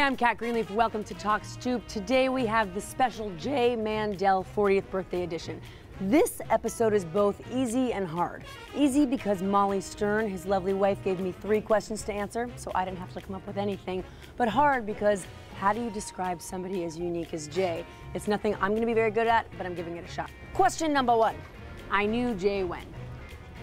Hey, I'm Kat Greenleaf. Welcome to Talk Stoop. Today we have the special J. Mandel 40th birthday edition. This episode is both easy and hard. Easy because Molly Stern, his lovely wife, gave me 3 questions to answer, so I didn't have to come up with anything. But hard because how do you describe somebody as unique as Jay? It's nothing I'm going to be very good at, but I'm giving it a shot. Question number 1. I knew Jay when.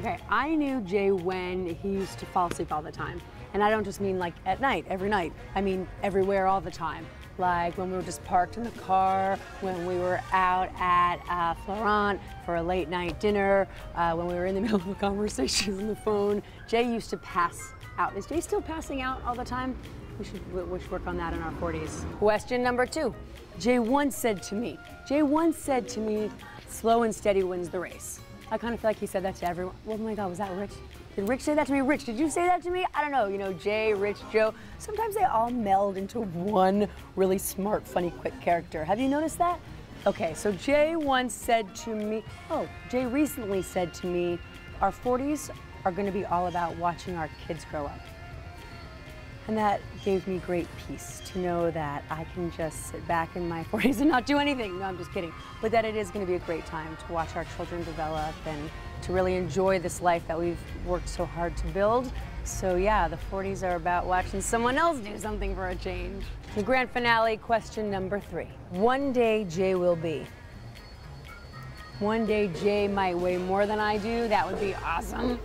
Okay, I knew Jay when he used to fall asleep all the time. And I don't just mean like at night, every night. I mean everywhere all the time. Like when we were just parked in the car, when we were out at Florent for a late night dinner, when we were in the middle of a conversation on the phone. Jay used to pass out. Is Jay still passing out all the time? We should work on that in our 40s. Question number 2. Jay once said to me, slow and steady wins the race. I kind of feel like he said that to everyone. Oh my God, was that Rich? Did Rich say that to me? Rich, did you say that to me? I don't know, you know, Jay, Rich, Joe. Sometimes they all meld into one really smart, funny, quick character. Have you noticed that? Okay, so Jay once said to me, Jay recently said to me, our 40s are gonna be all about watching our kids grow up. And that gave me great peace to know that I can just sit back in my 40s and not do anything. No, I'm just kidding. But that it is going to be a great time to watch our children develop and to really enjoy this life that we've worked so hard to build. So yeah, the 40s are about watching someone else do something for a change. The grand finale, question number 3. One day Jay will be. One day Jay might weigh more than I do. That would be awesome.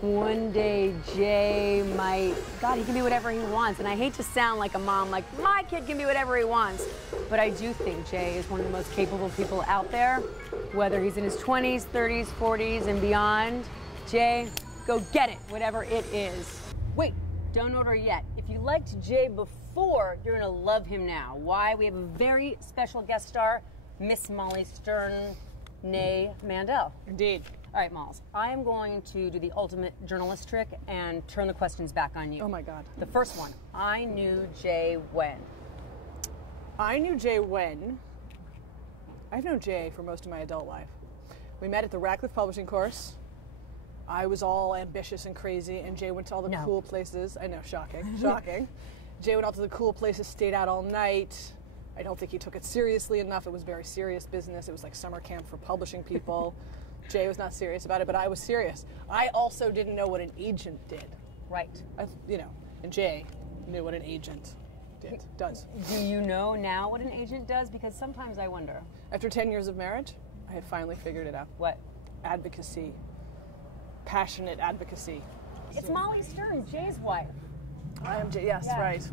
One day Jay might, God, he can be whatever he wants. And I hate to sound like a mom, like my kid can be whatever he wants. But I do think Jay is one of the most capable people out there, whether he's in his 20s, 30s, 40s, and beyond. Jay, go get it, whatever it is. Wait, don't order yet. If you liked Jay before, you're gonna love him now. Why? We have a very special guest star, Miss Molly Stern. Nay, Mandel. Indeed. All right, Malls. I am going to do the ultimate journalist trick and turn the questions back on you. Oh my God. The first one. I knew Jay when. I knew Jay when. I've known Jay for most of my adult life. We met at the Radcliffe Publishing course. I was all ambitious and crazy, and Jay went to all the cool places. I know, shocking, shocking. Jay went out to the cool places, stayed out all night. I don't think he took it seriously enough. It was very serious business. It was like summer camp for publishing people. Jay was not serious about it, but I was serious. I also didn't know what an agent did. Right. And Jay knew what an agent does. Do you know now what an agent does? Because sometimes I wonder. After 10 years of marriage, I have finally figured it out. What? Advocacy. Passionate advocacy. It's Molly Stern, Jay's wife. I am Jay, yes, right.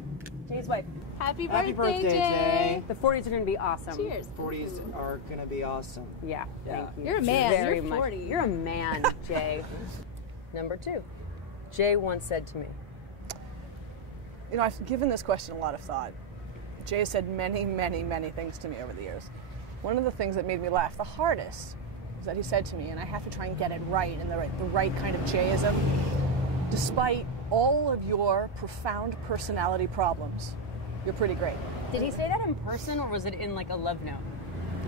Jay's wife. Happy birthday, Jay. The 40s are going to be awesome. Cheers. 40s are going to be awesome. Yeah, thank you. You're a man. Very You're 40. much. You're a man, Jay. Number 2. Jay once said to me. You know, I've given this question a lot of thought. Jay said many, many, many things to me over the years. One of the things that made me laugh the hardest was that he said to me, and I have to try and get it right, in the right kind of Jayism, despite all of your profound personality problems, you're pretty great. Did he say that in person, or was it in like a love note?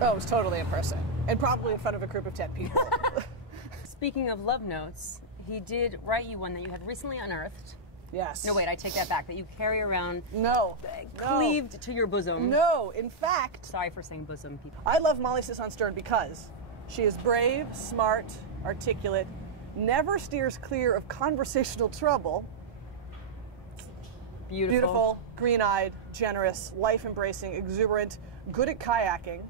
Oh, it was totally in person, and probably in front of a group of 10 people. Speaking of love notes, he did write you one that you had recently unearthed. Yes. No, wait, I take that back. That you carry around cleaved to your bosom. No, in fact... Sorry for saying bosom, people. I love Molly Stern because she is brave, smart, articulate, never steers clear of conversational trouble. Beautiful, green-eyed, generous, life-embracing, exuberant, good at kayaking,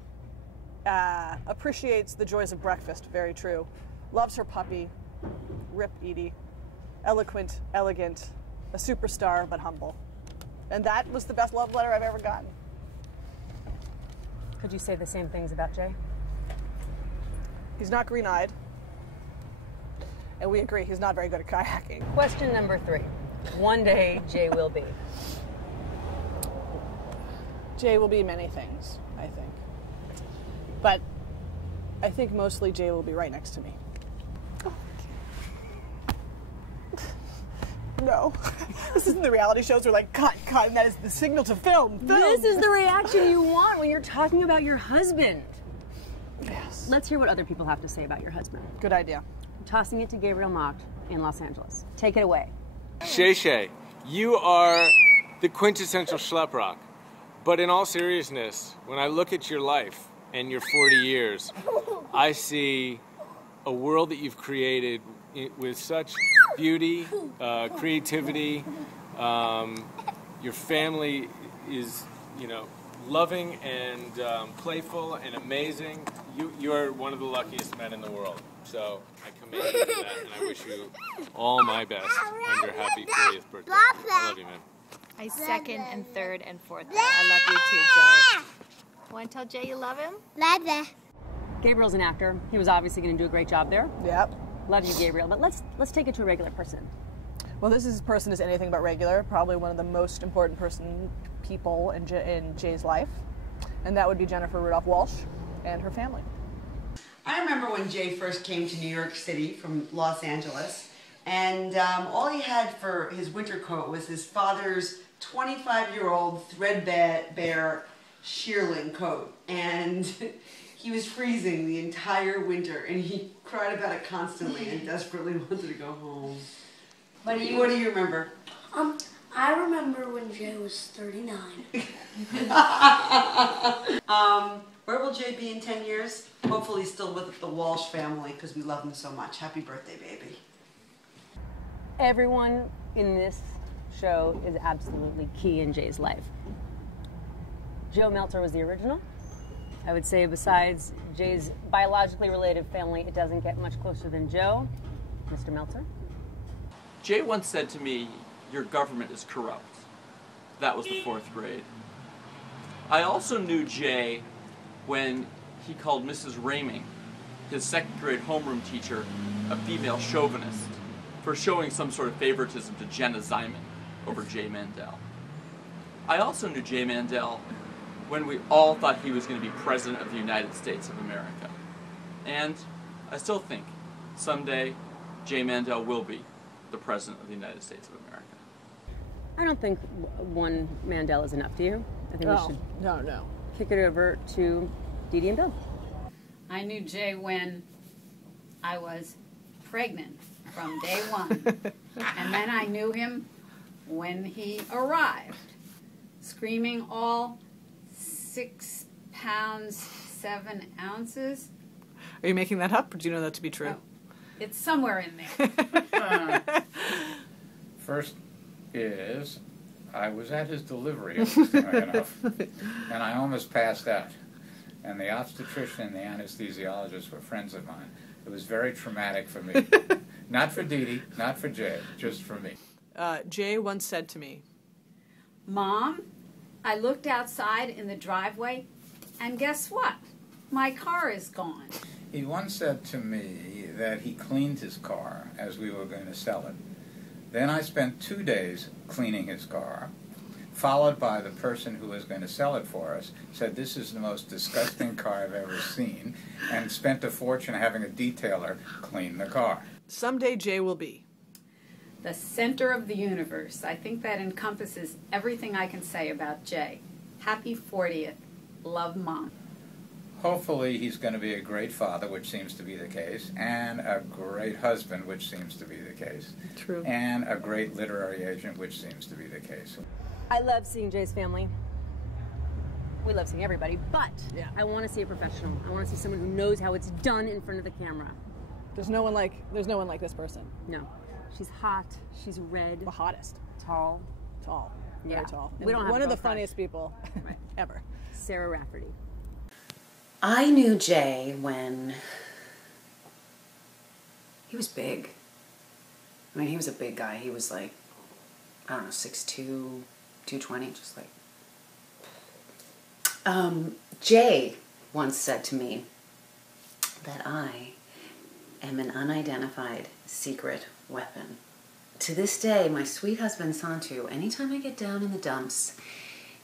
appreciates the joys of breakfast, very true, loves her puppy, Rip Edie, eloquent, elegant, a superstar, but humble. And that was the best love letter I've ever gotten. Could you say the same things about Jay? He's not green-eyed, and we agree he's not very good at kayaking. Question number 3. One day, Jay will be. Jay will be many things, I think. But I think mostly Jay will be right next to me. No. This isn't the reality shows where like, cut, and that is the signal to film. This is the reaction you want when you're talking about your husband. Yes. Let's hear what other people have to say about your husband. Good idea. I'm tossing it to Gabriel Macht in Los Angeles. Take it away. Shay Shay, you are the quintessential schlep rock. But in all seriousness, when I look at your life and your 40 years, I see a world that you've created with such beauty, creativity. Your family is, loving and playful and amazing. You're one of the luckiest men in the world. So I commend you for that, and I wish you all my best on your happy 40th birthday. I love you, man. I second and third and fourth. I love you too, Jay. Want to tell Jay you love him? Gabriel's an actor. He was obviously going to do a great job there. Yep. Love you, Gabriel. But let's take it to a regular person. Well, this person is anything but regular. Probably one of the most important people in Jay's life, and that would be Jennifer Rudolph Walsh and her family. I remember when Jay first came to New York City from Los Angeles, and all he had for his winter coat was his father's 25-year-old threadbare shearling coat, and he was freezing the entire winter, and he cried about it constantly and desperately wanted to go home. What do you remember? I remember when Jay was 39. Where will Jay be in 10 years? Hopefully still with the Walsh family, because we love him so much. Happy birthday, baby. Everyone in this show is absolutely key in Jay's life. Joe Meltzer was the original. I would say besides Jay's biologically related family, it doesn't get much closer than Joe. Mr. Meltzer? Jay once said to me, "Your government is corrupt." That was the 4th grade. I also knew Jay when he called Mrs. Raming, his 2nd grade homeroom teacher, a female chauvinist for showing some sort of favoritism to Jenna Zyman over Jay Mandel. I also knew Jay Mandel when we all thought he was going to be President of the United States of America. And I still think someday Jay Mandel will be the President of the United States of America. I don't think one Mandel is enough, do you? I think we should No. kick it over to Dee Dee and Bill. I knew Jay when I was pregnant from day one. And then I knew him when he arrived, screaming all 6 pounds, 7 ounces. Are you making that up, or do you know that to be true? Oh, it's somewhere in there. First is, I was at his delivery, enough, and I almost passed out. And the obstetrician and the anesthesiologist were friends of mine. It was very traumatic for me. Not for Dee Dee, not for Jay, just for me. Jay once said to me, Mom, I looked outside in the driveway, and guess what? My car is gone. He once said to me that he cleaned his car as we were going to sell it. Then I spent 2 days cleaning his car, followed by the person who was going to sell it for us, said this is the most disgusting car I've ever seen, and spent a fortune having a detailer clean the car. Someday Jay will be The center of the universe. I think that encompasses everything I can say about Jay. Happy 40th. Love, Mom. Hopefully he's going to be a great father, which seems to be the case, and a great husband, which seems to be the case. True. And a great literary agent, which seems to be the case. I love seeing Jay's family. We love seeing everybody, but Yeah. I want to see a professional. I want to see someone who knows how it's done in front of the camera. There's no one like this person. No. She's hot, she's red, The hottest. tall. Tall. Yeah. Very tall. We don't have one of the both sides. funniest people Right. ever. Sarah Rafferty. I knew Jay when he was big. I mean, he was a big guy. He was like, I don't know, 6'2", 220, just like. Jay once said to me that I am an unidentified secret weapon. To this day, my sweet husband Santu, anytime I get down in the dumps,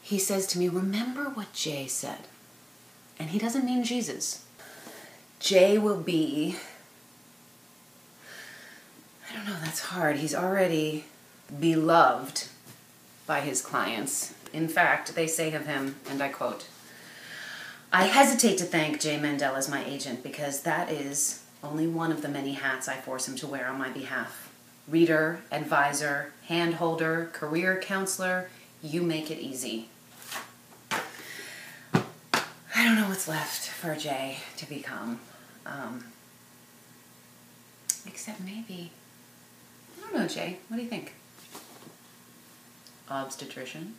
he says to me, remember what Jay said. And he doesn't mean Jesus. Jay will be, I don't know, that's hard. He's already beloved by his clients. In fact, they say of him, and I quote, I hesitate to thank Jay Mandel as my agent because that is only one of the many hats I force him to wear on my behalf. Reader, advisor, handholder, career counselor, You make it easy. I don't know what's left for Jay to become. Except maybe, I don't know, Jay. What do you think? Obstetrician?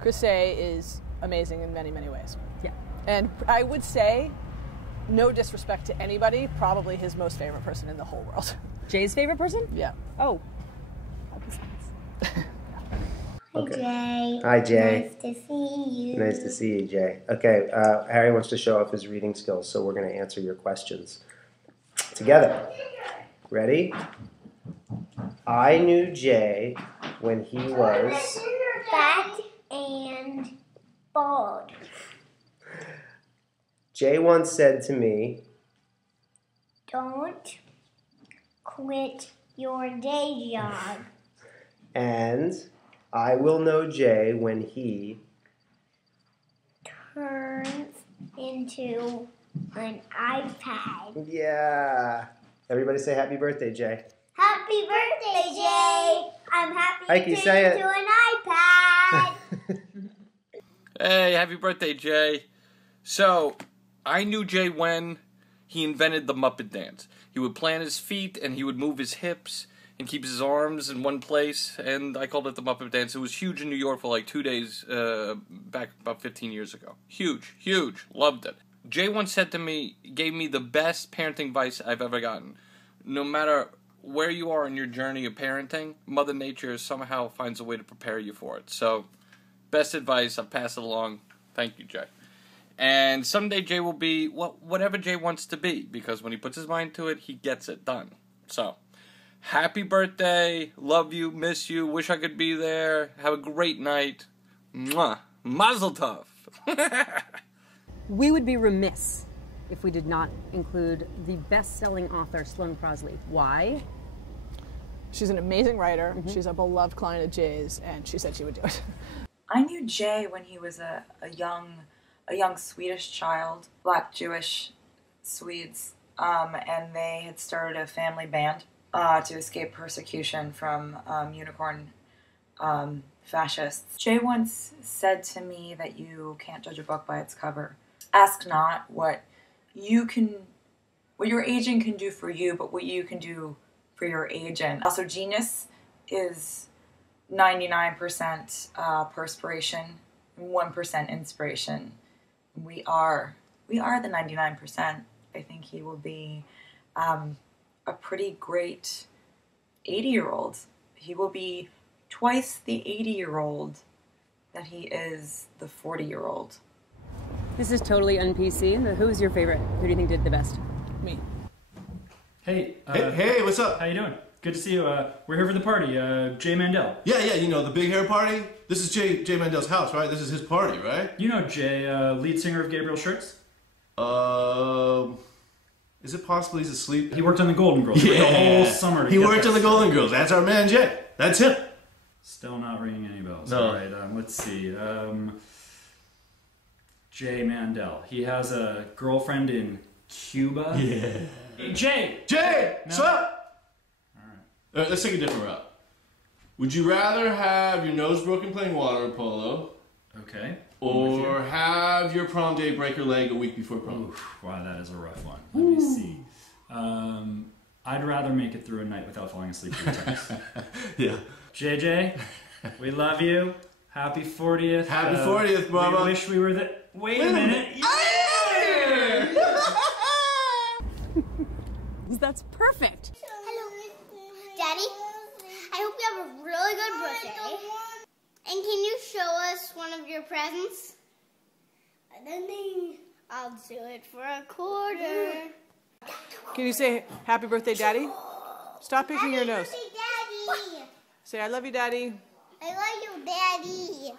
Chris A is amazing in many, many ways. Yeah. And I would say, no disrespect to anybody, probably his most favorite person in the whole world. Jay's favorite person? Yeah. Oh. Okay. Jay. Hi, Jay. Nice to see you. Nice to see you, Jay. Okay, Harry wants to show off his reading skills, so we're going to answer your questions together. Ready? I knew Jay when he was... Fat and bald. Jay once said to me... Don't quit your day job. And I will know Jay when he... Turns into an iPad. Yeah. Everybody say happy birthday, Jay. Happy birthday, Jay! I'm happy Heike, to say turn it. into an iPad. Hey, happy birthday, Jay. So, I knew Jay when he invented the Muppet Dance. He would plant his feet and he would move his hips and keep his arms in one place, and I called it the Muppet Dance. It was huge in New York for like 2 days back about 15 years ago. Huge, huge. Loved it. Jay once said to me, gave me the best parenting advice I've ever gotten. No matter where you are in your journey of parenting, Mother Nature somehow finds a way to prepare you for it. So, best advice, I'll pass it along. Thank you, Jay. And someday Jay will be whatever Jay wants to be, because when he puts his mind to it, he gets it done. So, happy birthday, love you, miss you, wish I could be there, have a great night. Mwah. Mazel tov. We would be remiss if we did not include the best-selling author, Sloane Crosley. Why? She's an amazing writer. She's a beloved client of Jay's, and she said she would do it. I knew Jay when he was a young Swedish child, Black Jewish Swedes, and they had started a family band to escape persecution from unicorn fascists. Jay once said to me that you can't judge a book by its cover. Ask not what your agent can do for you, but what you can do for your agent. Also, genius is 99% perspiration, 1% inspiration. We are the 99%. I think he will be a pretty great 80-year-old. He will be twice the 80-year-old that he is the 40-year-old. This is totally un-PC. Who's your favorite? Who do you think did the best? Me. Hey. Hey, what's up? How you doing? Good to see you. We're here for the party. Jay Mandel. Yeah, you know, the big hair party? This is Jay Mandel's house, right? This is his party, right? You know Jay, lead singer of Gabriel Shirts? Is it possible he's asleep? He worked on the Golden Girls. Yeah. The whole summer. He worked on the Golden Girls. That's our man, Jay. That's him. Still not ringing any bells. No. All right, let's see. Jay Mandel. He has a girlfriend in Cuba. Yeah. Hey, Jay! Jay! No. What's up? All right, let's take a different route. Would you rather have your nose broken playing water polo? Okay. Or have your prom day break your leg a week before prom? Oof, wow, that is a rough one. Let me see. I'd rather make it through a night without falling asleep to a text. Yeah. JJ, we love you. Happy 40th. Happy 40th, Mama. We wish we were the... Wait a minute. That's perfect. Hello. Daddy, I hope you have a really good birthday. And can you show us one of your presents? I don't think I'll do it for a quarter. Can you say happy birthday, Daddy? Stop picking your nose. Happy birthday, Daddy. Say I love you, Daddy. I love you, Daddy.